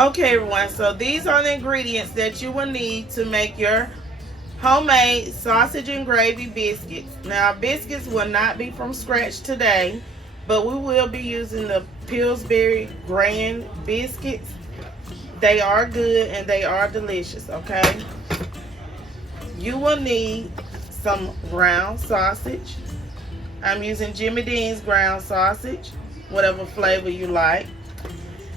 Okay, everyone, so these are the ingredients that you will need to make your homemade sausage and gravy biscuits. Now, biscuits will not be from scratch today, but we will be using the Pillsbury Grand biscuits. They are good and they are delicious, okay? You will need some ground sausage. I'm using Jimmy Dean's ground sausage, whatever flavor you like.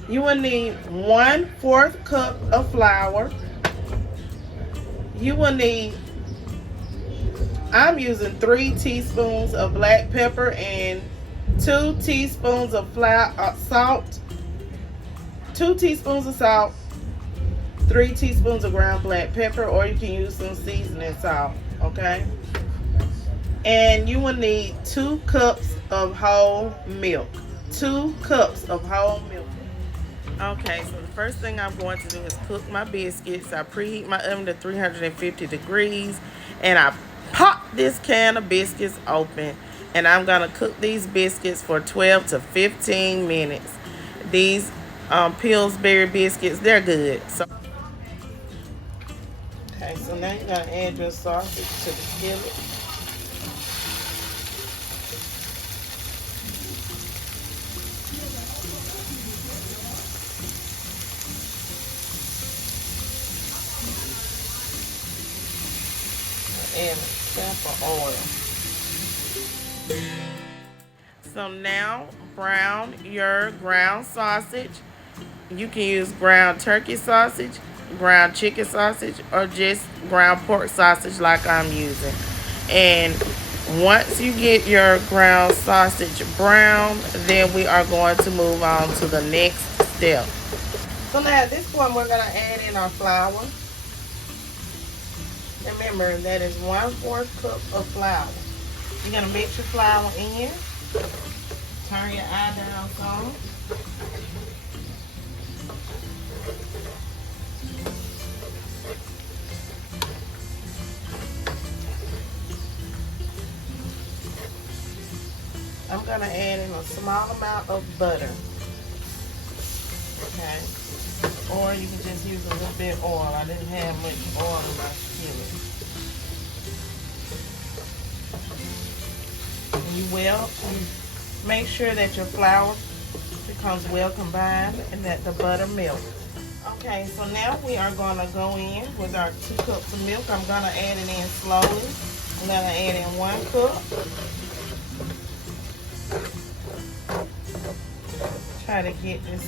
You will need 1/4 cup of flour. You will need, I'm using 3 teaspoons of black pepper and 2 teaspoons of salt, 2 teaspoons of salt, 3 teaspoons of ground black pepper, or you can use some seasoning salt, okay? And you will need 2 cups of whole milk. 2 cups of whole milk. Okay, so the first thing I'm going to do is cook my biscuits. I preheat my oven to 350 degrees, and I pop this can of biscuits open, and I'm going to cook these biscuits for 12 to 15 minutes. These Pillsbury biscuits, they're good. Okay, so now you're going to add your sausage to the skillet. And a sample oil. So now brown your ground sausage. You can use ground turkey sausage, ground chicken sausage, or just ground pork sausage like I'm using. And once you get your ground sausage brown, then we are going to move on to the next step. So now at this point we're going to add in our flour. Remember, that is 1/4 cup of flour. You're going to mix your flour in. Turn your eye down some. I'm going to add in a small amount of butter. Okay. Or you can just use a little bit of oil. I didn't have much oil in my skillet. You make sure that your flour becomes well combined and that the butter melts. Okay, so now we are going to go in with our 2 cups of milk. I'm going to add it in slowly. I'm going to add in 1 cup. Try to get this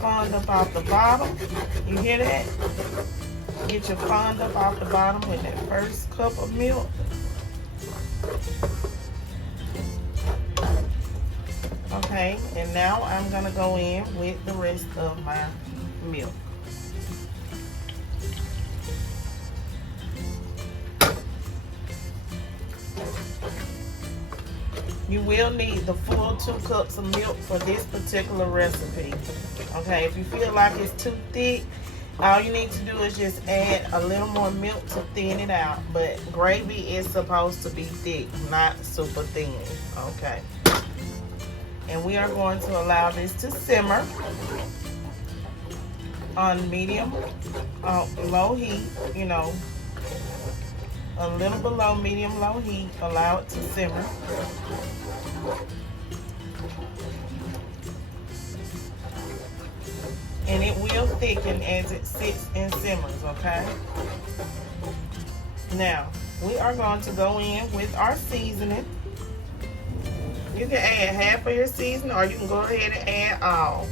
fond up off the bottom. You hear that? Get your fond up off the bottom with that first cup of milk. Okay, and now I'm gonna go in with the rest of my milk. You will need the full 2 cups of milk for this particular recipe. Okay, if you feel like it's too thick, all you need to do is just add a little more milk to thin it out. But gravy is supposed to be thick, not super thin. Okay. And we are going to allow this to simmer on medium, low heat, you know, a little below medium low heat. Allow it to simmer. And it will thicken as it sits and simmers, okay? Now, we are going to go in with our seasoning. You can add half of your seasoning, or you can go ahead and add all.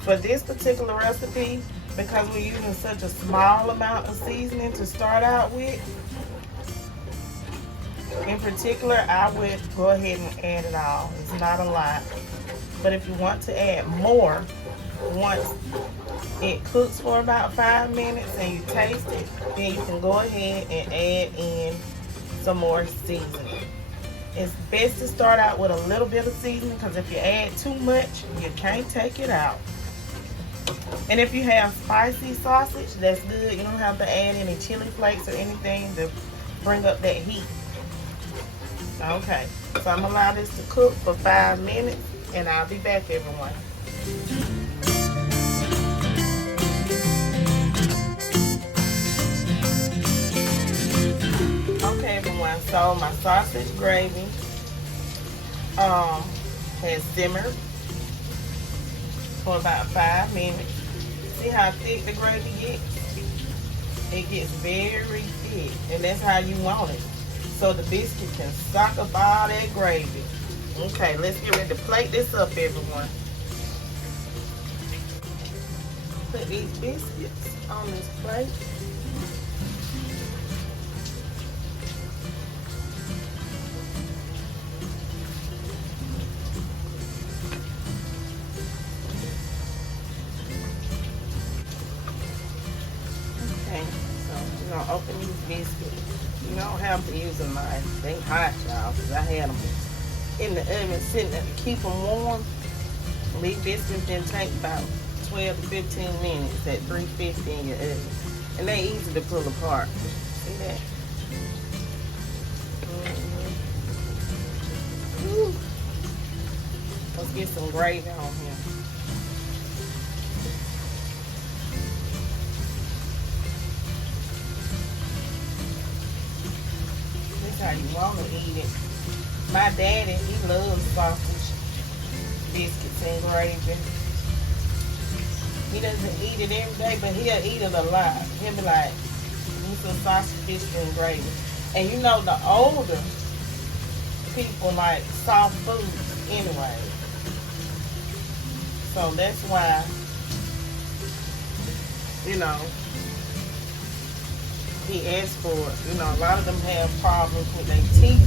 For this particular recipe, because we're using such a small amount of seasoning to start out with, in particular, I would go ahead and add it all. It's not a lot. But if you want to add more, once it cooks for about 5 minutes and you taste it, then you can go ahead and add in some more seasoning. It's best to start out with a little bit of seasoning, because if you add too much, you can't take it out. And if you have spicy sausage, that's good. You don't have to add any chili flakes or anything to bring up that heat. Okay, so I'm gonna allow this to cook for 5 minutes, and I'll be back, everyone. So my sausage gravy has simmered for about 5 minutes. See how thick the gravy gets? It gets very thick, and that's how you want it. So the biscuit can soak up all that gravy. Okay, let's get ready to plate this up, everyone. Put these biscuits on this plate. Okay, so we're gonna open these biscuits. You don't have to use a knife. They hot, y'all, because I had them in the oven sitting there to keep them warm. These biscuits then take about 12 to 15 minutes at 350 in your oven. And they easy to pull apart. See that? Ooh. Let's get some gravy on here. This is how you want to eat it. My daddy, he loves sausage, biscuits, and gravy. He doesn't eat it every day, but he'll eat it a lot. He'll be like, need some sausage, biscuits, and gravy. And you know, the older people like soft food anyway. So that's why, you know, he asked for it. You know, a lot of them have problems with their teeth.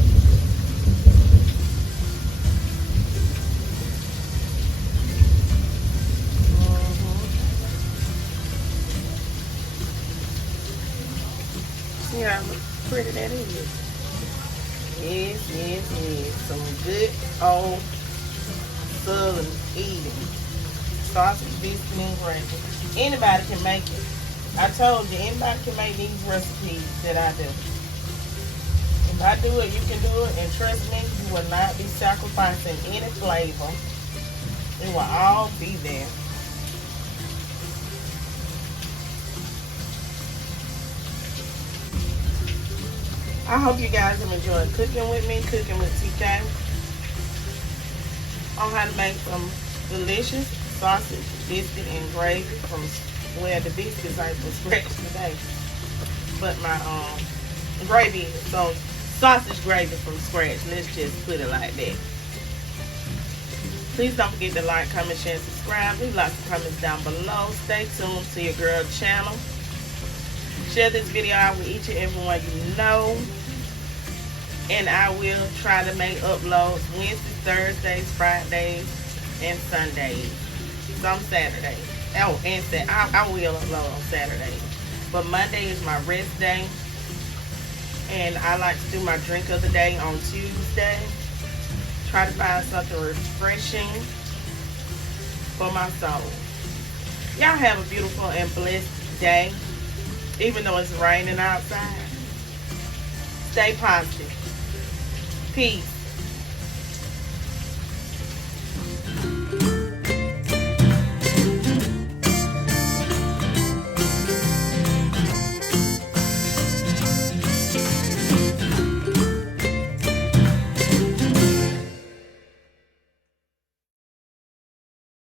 See how pretty that is? Yes, yes, yes. Some good old southern eating. Sausage, biscuit, and gravy. Anybody can make it. I told you, anybody can make these recipes that I do. If I do it, you can do it. And trust me, you will not be sacrificing any flavor. It will all be there. I hope you guys have enjoyed cooking with me, cooking with TK, on how to make some delicious sausage, biscuit, and gravy from, well, the biscuits I from scratch today, but my gravy, so sausage gravy from scratch, let's just put it like that. Please don't forget to like, comment, share, and subscribe. Leave lots of comments down below. Stay tuned to your girl channel. Share this video out with each and everyone you know. And I will try to make uploads Wednesdays, Thursdays, Fridays, and Sundays. Some Saturdays. Oh, and I will upload on Saturdays. But Monday is my rest day. And I like to do my drink of the day on Tuesday. Try to find something refreshing for my soul. Y'all have a beautiful and blessed day. Even though it's raining outside. Stay positive. Peace.